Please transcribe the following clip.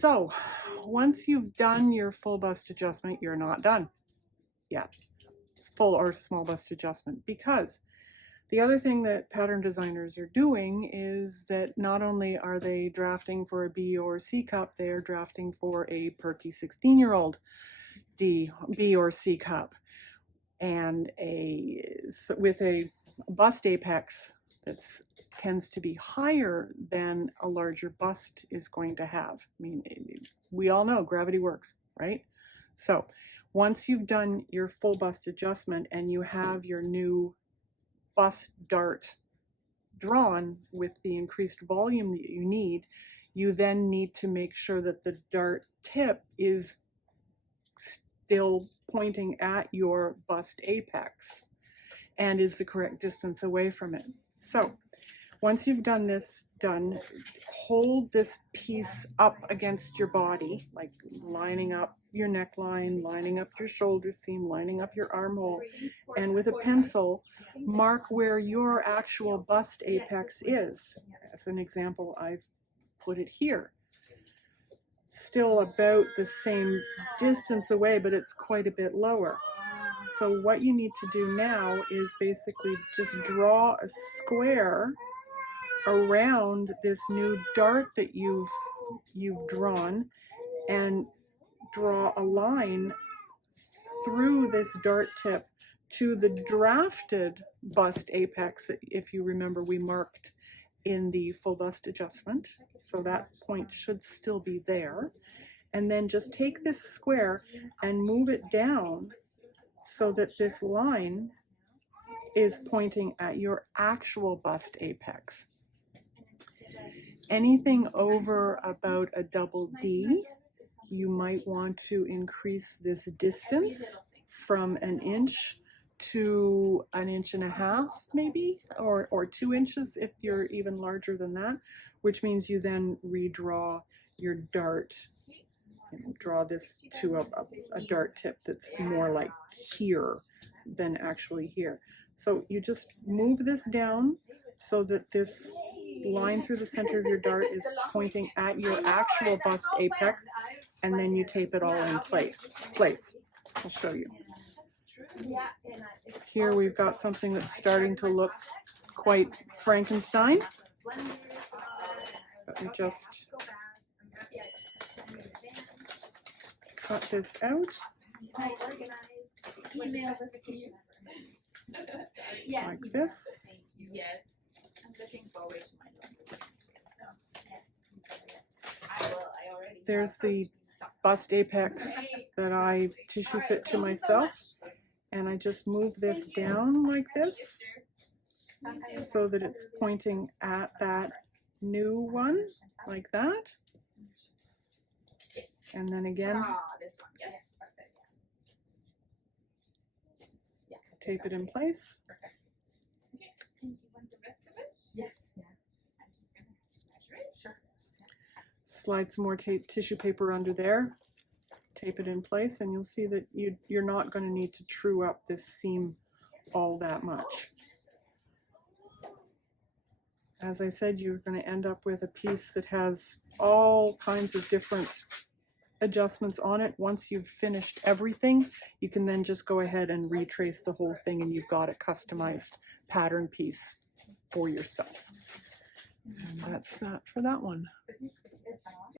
So once you've done your full bust adjustment, you're not done yet. Full or small bust adjustment, because the other thing that pattern designers are doing is that not only are they drafting for a B or C cup, they are drafting for a perky 16-year-old B or C cup, and with a bust apex that tends to be higher than a larger bust is going to have. I mean, we all know gravity works, right? So once you've done your full bust adjustment and you have your new bust dart drawn with the increased volume that you need, you then need to make sure that the dart tip is still pointing at your bust apex and is the correct distance away from it. So once you've done this, hold this piece up against your body, like lining up your neckline, lining up your shoulder seam, lining up your armhole, and with a pencil, mark where your actual bust apex is. As an example, I've put it here. Still about the same distance away, but it's quite a bit lower. So what you need to do now is basically just draw a square around this new dart that you've drawn, and draw a line through this dart tip to the drafted bust apex that, if you remember, we marked in the full bust adjustment. So that point should still be there. And then just take this square and move it down so that this line is pointing at your actual bust apex. Anything over about a double D, you might want to increase this distance from 1 inch to 1.5 inches maybe, or 2 inches if you're even larger than that, which means you then redraw your dart and draw this to a dart tip that's more like here than actually here. So you just move this down so that this line through the center of your dart is pointing at your actual bust apex, and then you tape it all in place. I'll show you. Here we've got something that's starting to look quite Frankenstein. Let me just cut this out like this. Yes, I'm looking forward to my There's the bust apex that I tissue fit to myself, and I just move this down like this so that it's pointing at that new one, like that. And then again, tape it in place. Slide some more tissue paper under there, tape it in place, and you'll see that you're not going to need to true up this seam all that much. As I said, you're going to end up with a piece that has all kinds of different adjustments on it. Once you've finished everything, you can then just go ahead and retrace the whole thing, and you've got a customized pattern piece for yourself. And that's that for that one.